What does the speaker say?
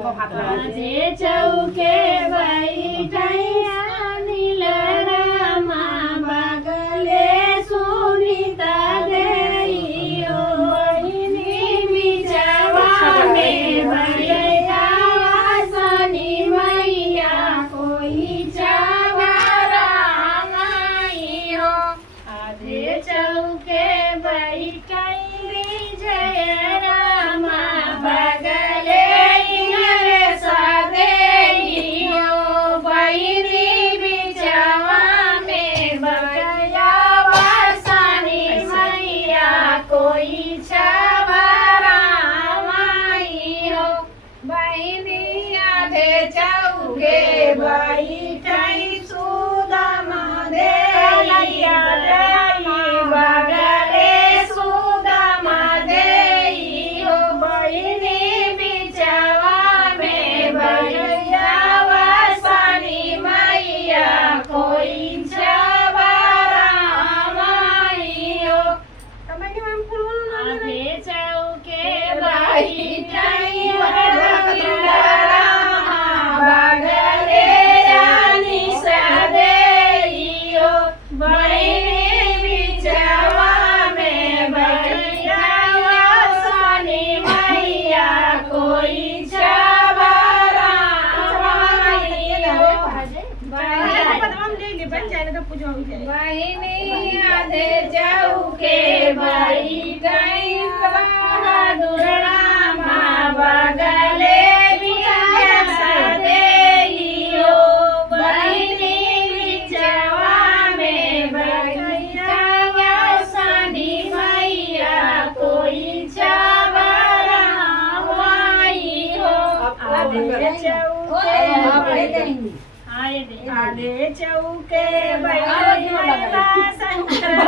आधे चौके बैठैया नीलरामा बगले सुनीता देइयो बहिनी बिचवा में भैया शनि मैया कोई चवराइयो आधे चौके बैठै विजय रामा बगले सदेइयो बहिनी बिचवा में भैया शनि मैया कोई छबराइयो बहिनी आधे चौके बैठै सुदामा देइया बगले सुदामा देइयो बहिनी बिचवा में भैया शनि मैया कोई छबराइयो आधे चौके बैठै बगले रानी सदेइयो बहिनी बिचवा में भैया शनि मैया कोई छबराइयो बहिनी आधे चौके बैठै बहादुर रामा बगले बिया सदेइयो बहिनी बिचवा में भैया शनि मैया कोई छबराइयो आधे चौके बैठै शंकर